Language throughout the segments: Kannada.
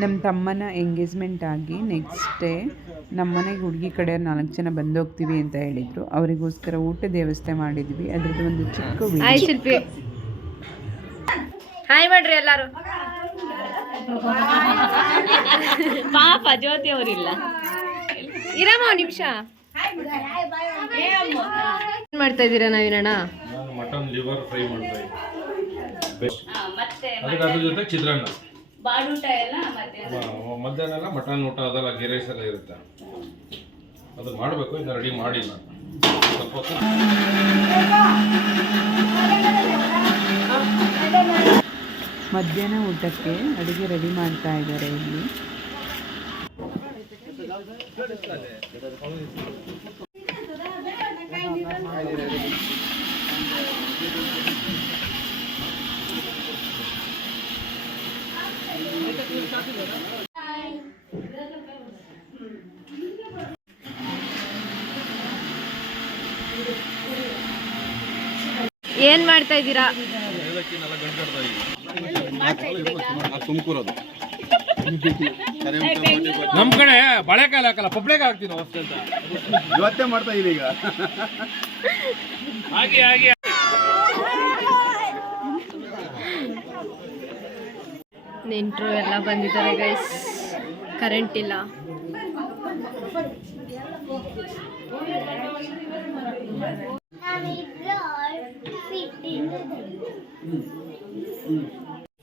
ನಮ್ಮ ತಮ್ಮನ ಎಂಗೇಜ್ಮೆಂಟ್ ಆಗಿ ನೆಕ್ಸ್ಟ್ ಡೇ ನಮ್ಮನೆಗೆ ಹುಡುಗಿ ಕಡೆ ನಾಲ್ಕು ಜನ ಬಂದೋಗ್ತೀವಿ ಅಂತ ಹೇಳಿದರು. ಅವರಿಗೋಸ್ಕರ ಊಟದ ವ್ಯವಸ್ಥೆ ಮಾಡಿದ್ವಿ. ಅದ್ರದ್ದು ಒಂದು ಚಿಕ್ಕ ಹಾಯ್ ವಿಡಿಯೋ ಹಾಯ್ ಮಾಡ್ರಿ ಎಲ್ಲಾರು. ಪಾಪ ಜ್ಯೋತಿ ಅವರಿಲ್ಲ. ಇರಮ್ಮ ಒಂದ್ ನಿಮಿಷ. ಏನು ಮಾಡ್ತಾ ಇದ್ದೀರಾ ನವೀನಣ್ಣ ನಾನು ಮಟನ್ ಲಿವರ್ ಫ್ರೈ ಮಾಡ್ತಾ ಇದ್ದೀವಿ ಮತ್ತೆ ಅದಕ್ಕೆ ಅದ್ರ ಜೊತೆ ಚಿತ್ರಾನ್ನ. ಬಾಡೂಟ ಎಲ್ಲ ಮಧ್ಯಾಹ್ನ ಎಲ್ಲ ಮಟನ್ ಊಟ ಅದೆಲ್ಲ ಗೀ ರೈಸ್ ಎಲ್ಲ ಇರುತ್ತೆ. ಅದು ಮಾಡಬೇಕು ಇನ್ನು ರೆಡಿ ಮಾಡಿಲ್ಲ. ಸ್ವಲ್ಪ ಹೊತ್ತು. ಮಧ್ಯಾಹ್ನ ಊಟಕ್ಕೆ ಅಡುಗೆ ರೆಡಿ ಮಾಡ್ತಾ ಇದ್ದಾರೆ ಇಲ್ಲಿ. ಏನ್ ಮಾಡ್ತಾ ಇದ್ದೀರಾ? ತುಮಕೂರದು ನಮ್ ಕಡೆ ಬಳೆಕಾಯಿ ಹಾಕಲ್ಲ ಪಬ್ಲಿಕ್ ಅಷ್ಟೇ ಅಂತ. ಇವತ್ತೇ ಮಾಡ್ತಾ ಇದೀವಿ ಈಗ. ಹಾಗೆ ಹಾಗೆ. ನೆಂಟರು ಎಲ್ಲ ಬಂದಿದ್ದಾರೆ ಗೈಸ್ ಕರೆಂಟ್ ಇಲ್ಲ.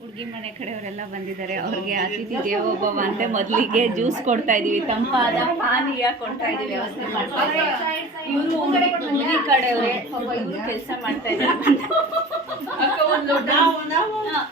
ಹುಡುಗಿ ಮನೆ ಕಡೆಯವರೆಲ್ಲ ಬಂದಿದ್ದಾರೆ. ಅವ್ರಿಗೆ ಅತಿಥಿ ದೇವೋಭವ ಅಂತ ಮೊದಲಿಗೆ ಜ್ಯೂಸ್ ಕೊಡ್ತಾ ಇದೀವಿ. ತಂಪಾದ ಪಾನೀಯ ಕೊಡ್ತಾ ಇದೀವಿ ವ್ಯವಸ್ಥೆ ಮಾಡ್ತಾ ಇದ್ದಾರೆ ಇವರು ಹುಡುಗಿ ಕೆಲಸ ಮಾಡ್ತಾ ಇದ್ದಾರೆ.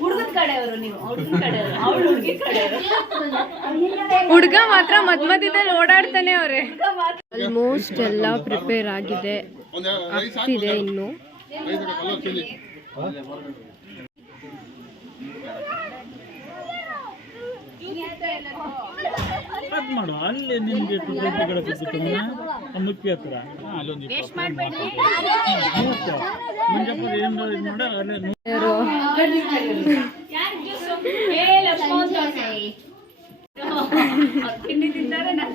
ಹುಡುಗನ ಕಡೆಯವರು ನೀವು ಹುಡುಗನ ಕಡೆಯವರು ಅವಳು ಹುಡುಗಿ ಕಡೆಯವರು. ಹುಡ್ಗ ಮಾತ್ರ ಮದ್ ಮಧ್ಯದಲ್ಲಿ ಓಡಾಡ್ತಾನೆ ಅವ್ರೆ. ಆಲ್ಮೋಸ್ಟ್ ಎಲ್ಲ ಪ್ರಿಪೇರ್ ಆಗಿದೆ. ಆಗ್ತಿದೆ ಇನ್ನು. ಕಟ್ ಮಾಡು. ಅಲ್ಲಿ ನಿಮಗೆ ಗಿಡ ಸಿಗುತ್ತಮ್ಮ ಮುಖ್ಯ ಹತ್ರ. ಅಲ್ಲೊಂದು ಮಂಜಪ್ಪ ಏನು ಇದು ಮಾಡ ಅಲ್ಲೇ ತಿಂಡಿ ತಿಂತಾರೆ ನಾನು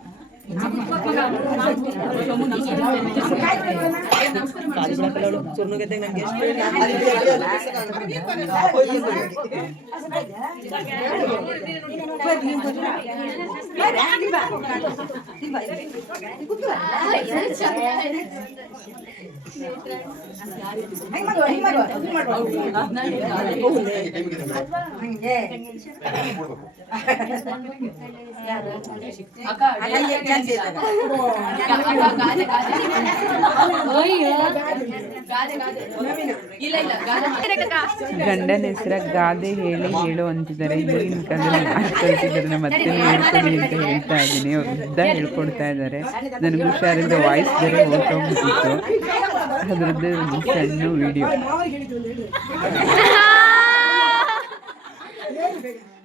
ಇದ್ದೀನಿ ಗಂಡನ ಹೆಸರ ಗಾದೆ ಹೇಳಿ ಹೇಳು ಅಂತಿದ್ದಾರೆ. ಈಗಿನ ಕಾಲದಲ್ಲಿ ಯಾರು ಕಲ್ತಿದ್ದಾರೆ ನಮ್ಮ ಮತ್ತೆ ಹೇಳ್ಕೊಡಿ ಅಂತ ಹೇಳ್ತಾ ಇದ್ದೀನಿ. ಉದ್ದ ಹೇಳ್ಕೊಡ್ತಾ ಇದ್ದಾರೆ. ನನಗೆ ಹುಷಾರಿಂದ ವಾಯ್ಸ್ ಬೇರೆ ಹೋಗ್ತಾ ಅದರದ್ದು ಒಂದು ಸಣ್ಣ ವಿಡಿಯೋ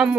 ಅಮ್ಮ.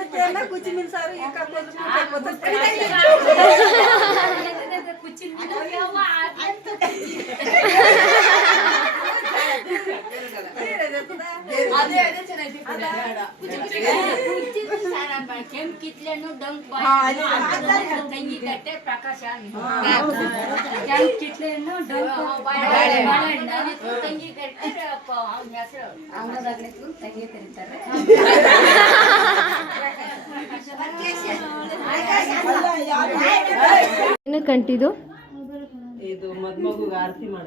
ಸತ್ಯನ ಕುಚಿಮಿನ ಸಾರು ಈ ಕಾಕೋದು ಅದೇ ಅದೇ ಚೆನ್ನಾಗಿ ಕೆಂಪ್ ಕಿತ್ಲೆನು ಡಂಕ್ ತಂಗಿ ಕಟ್ಟೆ ಪ್ರಕಾಶ ಕೆಂಪ್ ಕಿತ್ಲೆನು ಡಂಕ್ ತಂಗಿ ಕಟ್ಟೆ ಅವ್ನ ಹೆಸರು ಅವನದಾಗ್ಲಿ ತಂಗಿ ಕರೀತಾರೆ. ಏನು ಕಂಟಿದು? ಇದು ಮದ್ಮಗುಗೆ ಆರತಿ ಮಾಡ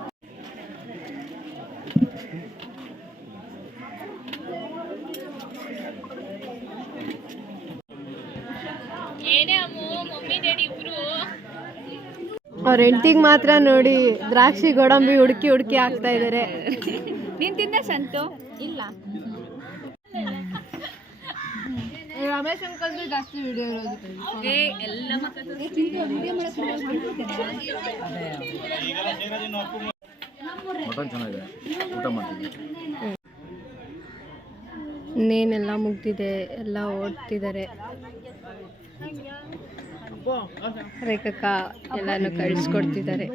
ಅವ್ರ ಹೆಂಡತಿಗ್ ಮಾತ್ರ ನೋಡಿ ದ್ರಾಕ್ಷಿ ಗೋಡಂಬಿ ಹುಡುಕಿ ಹುಡುಕಿ ಹಾಕ್ತಾ ಇದಾರೆ. ನೀನ್ ತಿಂದ ಸಂತು ಇಲ್ಲ. ರಮೇಶ್ ಅಂಕಲ್ದು ಜಾಸ್ತಿ ವಿಡಿಯೋ ಇರೋದು. ಎಲ್ಲ ಮಕ್ಕಳು ಮಟನ್ ಚೆನ್ನಾಗಿದೆ. ಊಟ ಮಾಡ್ತೀವಿ ಇನ್ನೇನೆಲ್ಲ ಮುಗ್ದಿದೆ ಎಲ್ಲ ಓಡ್ತಿದ್ದಾರೆ ರೇಖಕ್ಕ ಎಲ್ಲಾನು ಕಳಿಸ್ಕೊಡ್ತಿದ್ದಾರೆ.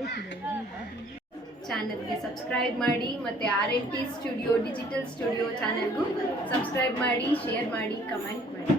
ಚಾನಲ್ಗೆ ಸಬ್ಸ್ಕ್ರೈಬ್ ಮಾಡಿ, ಮತ್ತು R N T studio digital studio ಚಾನಲ್ಗೂ subscribe ಮಾಡಿ ಶೇರ್ ಮಾಡಿ ಕಮೆಂಟ್ ಮಾಡಿ.